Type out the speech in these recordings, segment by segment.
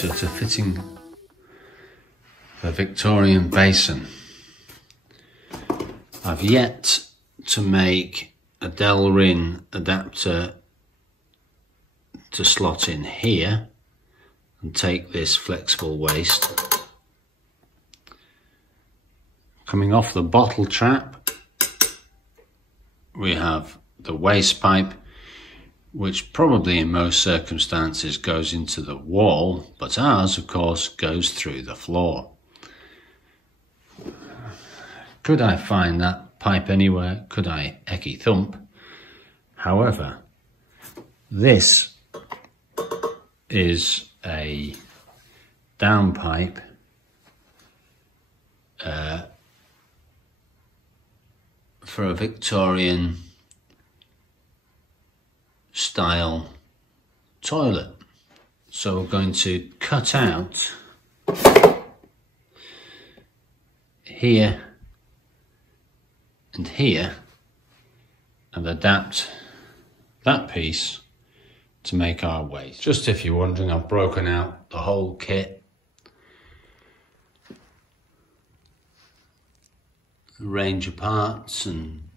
closer to fitting the Victorian basin. I've yet to make a DELRIN adapter to slot in here and take this flexible waste. Coming off the bottle trap, we have the waste pipe, which probably in most circumstances goes into the wall, but ours of course goes through the floor. Could I find that pipe anywhere? Could I ecky thump? However, this is a downpipe for a Victorian style toilet. So we're going to cut out here and here and adapt that piece to make our waste. Just if you're wondering, I've broken out the whole kit. A range of parts and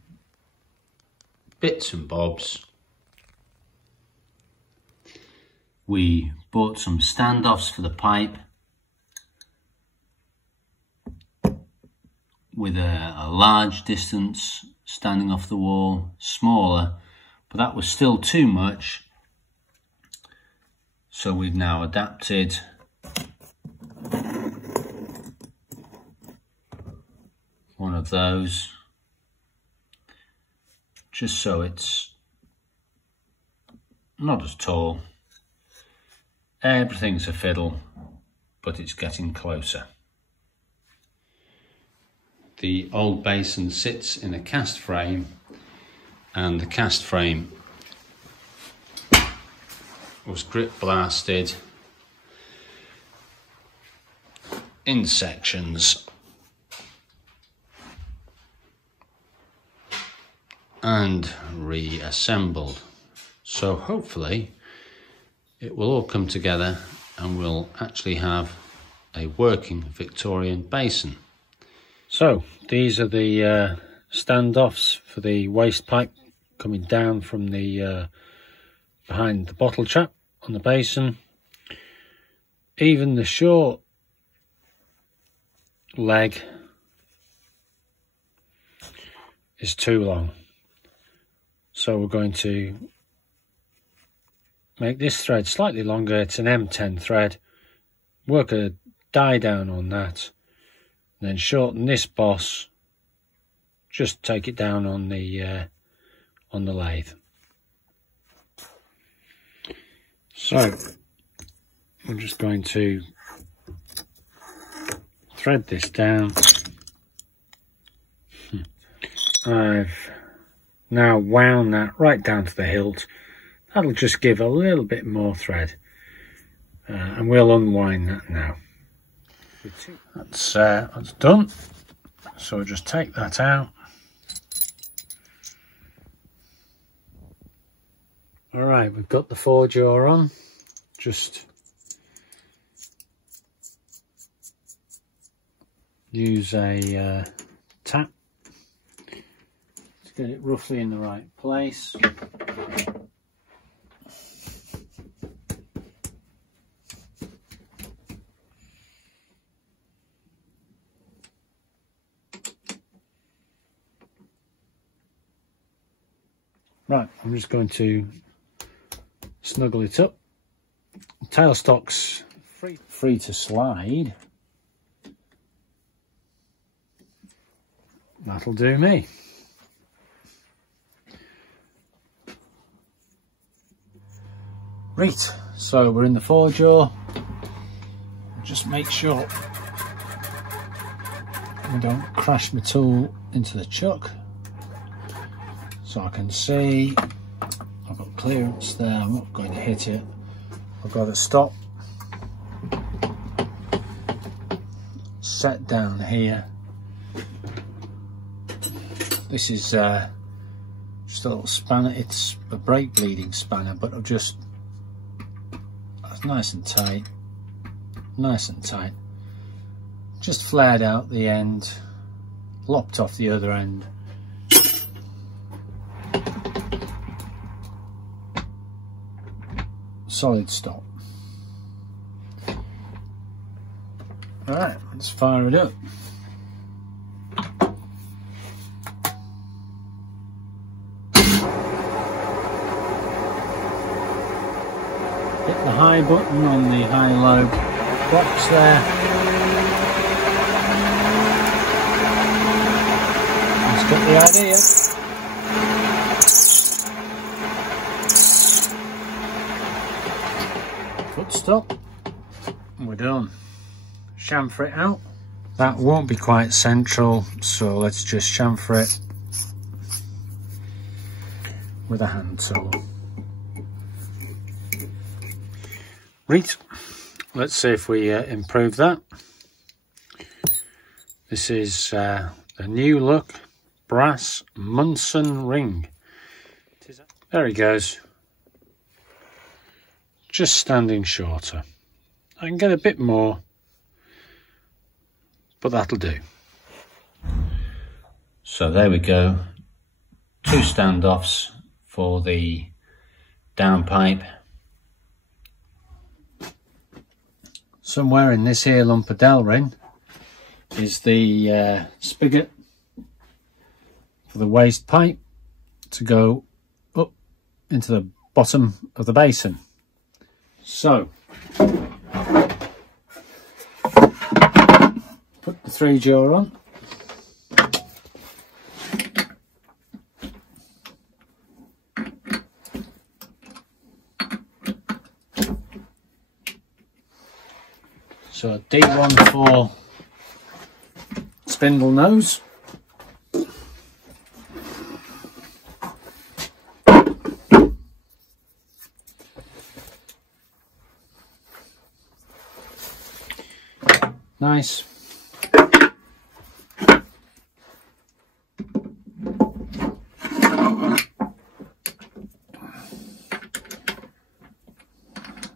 bits and bobs. We bought some standoffs for the pipe with a large distance standing off the wall, smaller, but that was still too much. So we've now adapted one of those, just so it's not as tall. Everything's a fiddle, but it's getting closer. The old basin sits in a cast frame, and the cast frame was grip blasted in sections and reassembled. So hopefully it will all come together and we'll actually have a working Victorian basin. So these are the standoffs for the waste pipe coming down from the behind the bottle trap on the basin. Even the short leg is too long, so we're going to make this thread slightly longer. It's an M10 thread, work a die down on that, and then shorten this boss, just take it down on the lathe. So I'm just going to thread this down. I've now wound that right down to the hilt. That'll just give a little bit more thread, and we'll unwind that now. That's done. So we'll just take that out. All right, we've got the 4-jaw on. Just use a tap to get it roughly in the right place. Right, I'm just going to snuggle it up. Tailstock's free to slide. That'll do me. Right, so we're in the 4-jaw. Just make sure we don't crash my tool into the chuck. So I can see I've got clearance there. I'm not going to hit it. I've got to stop, set down here. This is just a little spanner. It's a brake bleeding spanner, but I've just, that's nice and tight. nice and tight. Just flared out the end, lopped off the other end. Solid stop. Alright, let's fire it up. Hit the high button on the high-low box there. Just got the idea. Foot stop. And we're done. Chamfer it out. That won't be quite central, so let's just chamfer it with a hand tool. Right, let's see if we improve that. This is a new look brass MUNSEN ring. There he goes. Just standing shorter. I can get a bit more, but that'll do. So there we go. 2 standoffs for the downpipe. Somewhere in this here lump of DELRIN is the spigot for the waste pipe to go up into the bottom of the basin. So put the 3-jaw on. So a D1 for spindle nose. Nice.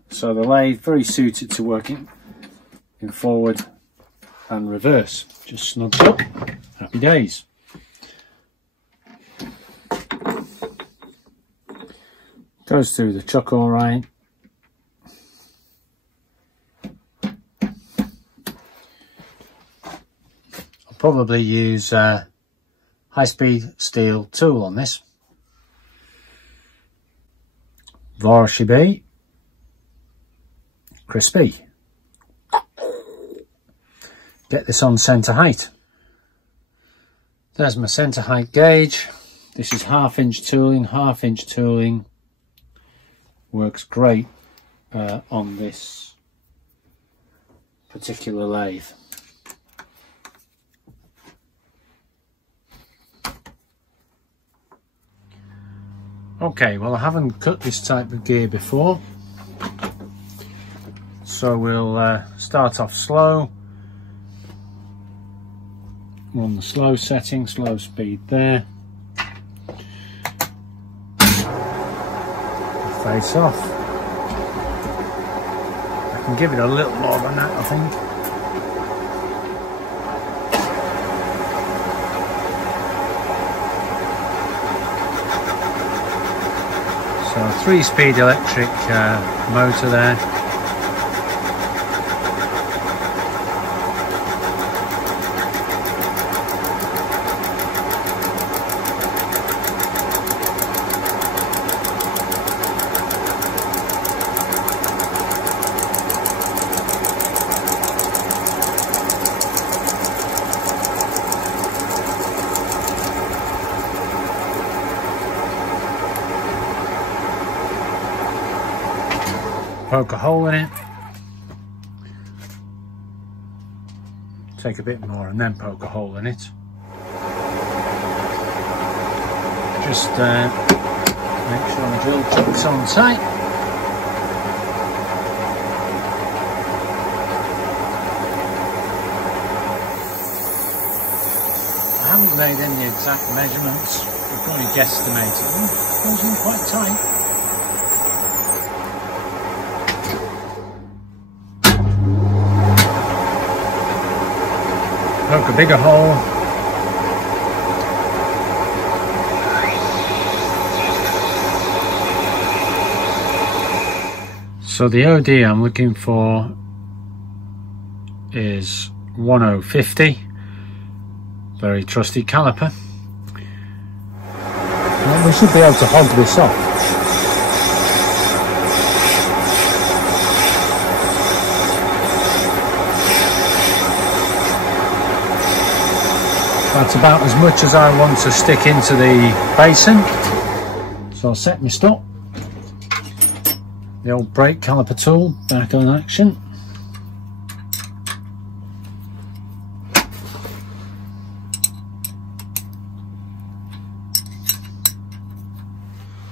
So the lathe very suited to working in forward and reverse. Just snugs up. Happy days. Goes through the chuck all right. I'll probably use a high-speed steel tool on this. Varshibi. Crispy. Get this on centre height. There's my centre height gauge. This is 1/2 inch tooling. 1/2 inch tooling works great on this particular lathe. Okay, well I haven't cut this type of gear before, so we'll start off slow. We're on the slow setting, slow speed there. Face off. I can give it a little more than that, I think. So 3-speed electric motor there. Poke a hole in it, take a bit more and then poke a hole in it. Just make sure the drill chuck's on tight. I haven't made any exact measurements, I've only guesstimated them. It goes in quite tight. a bigger hole. So the OD I'm looking for is 1050, very trusty caliper. And we should be able to hog this off. That's about as much as I want to stick into the basin. So I'll set my stop. The old brake caliper tool back on action.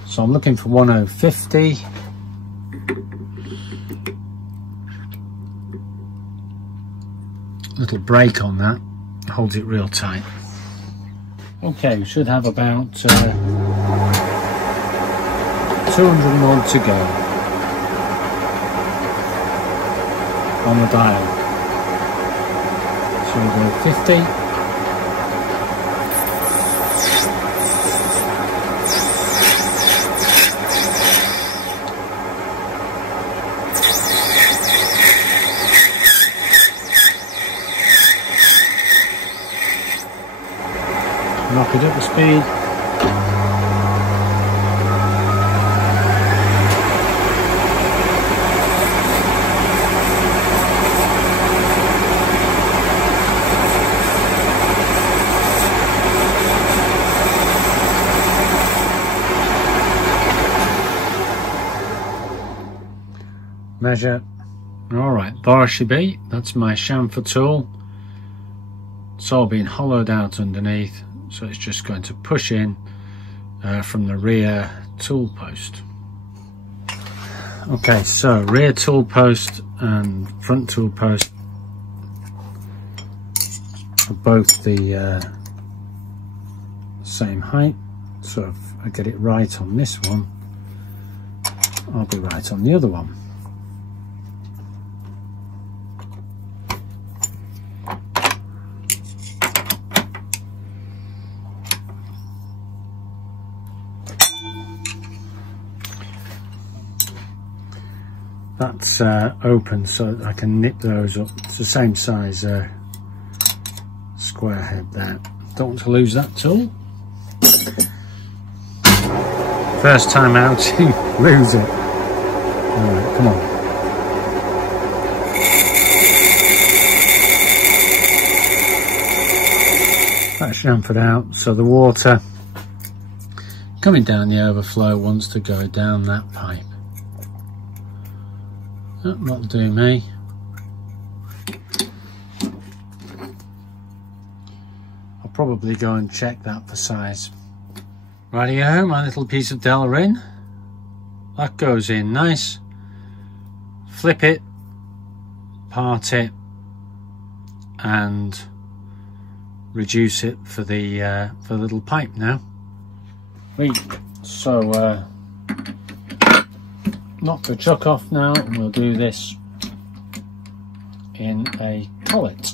So I'm looking for 1050. Little brake on that, holds it real tight. Okay, we should have about 200 more to go on the dial. So we'll go 50. Knock it up to speed. Measure. Alright, there she be. That's my chamfer tool. It's all been hollowed out underneath, so it's just going to push in from the rear tool post. Okay, so rear tool post and front tool post are both the same height, so if I get it right on this one, I'll be right on the other one. That's open, so I can nip those up. It's the same size square head there. Don't want to lose that tool. First time out, you lose it. Alright, come on. That's chamfered out, so the water coming down the overflow wants to go down that pipe. That'll do me. I'll probably go and check that for size. Rightio, my little piece of DELRIN. That goes in nice. Flip it, part it, and reduce it for the little pipe now. So knock the chuck off now, and we'll do this in a collet.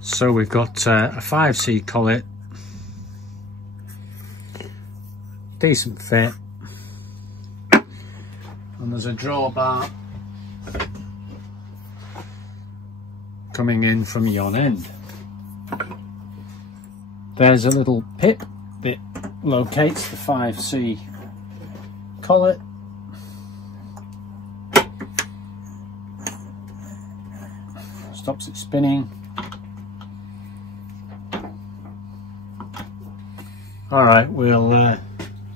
So we've got a 5C collet, decent fit, and there's a drawbar coming in from yon end. There's a little pip that locates the 5C collet. Stops it spinning. Alright, we'll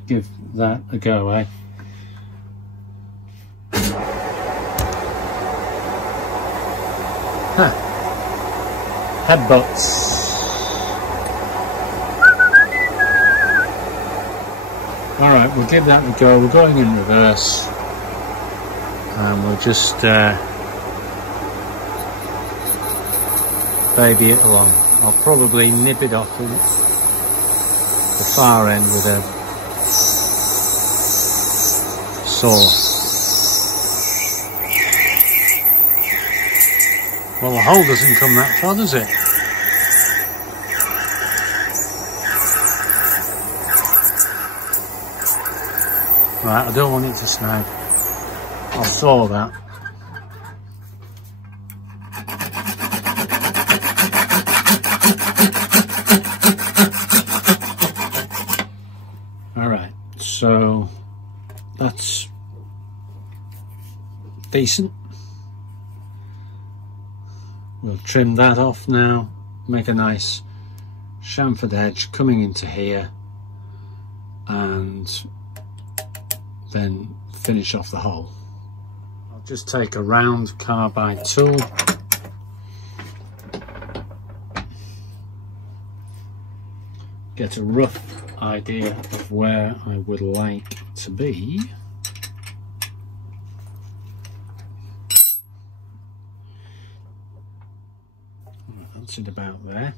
give that a go, eh? Headbutts. Alright, we'll give that a go. We're going in reverse. And we'll just baby it along. I'll probably nip it off the far end with a saw. Well, the hole doesn't come that far, does it? Right, I don't want it to snag. I'll saw that. Alright, so that's decent. We'll trim that off now, make a nice chamfered edge coming into here, and then finish off the hole. I'll just take a round carbide tool, get a rough idea of where I would like to be. That's it about there.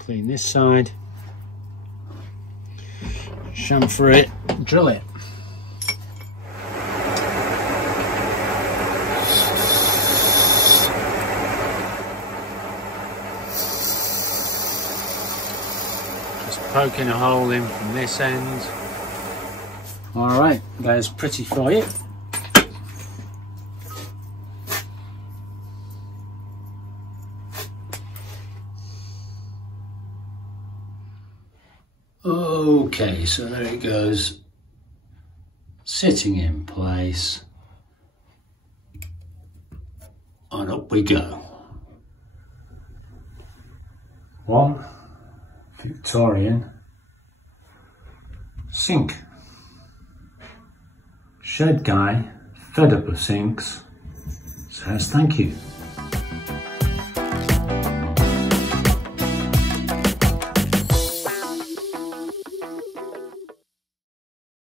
Clean this side, chamfer it, drill it. Just poking a hole in from this end. Alright, there's pretty for you. Okay, so there it goes, sitting in place, and up we go. One Victorian sink. Shed guy, fed up with sinks, says thank you.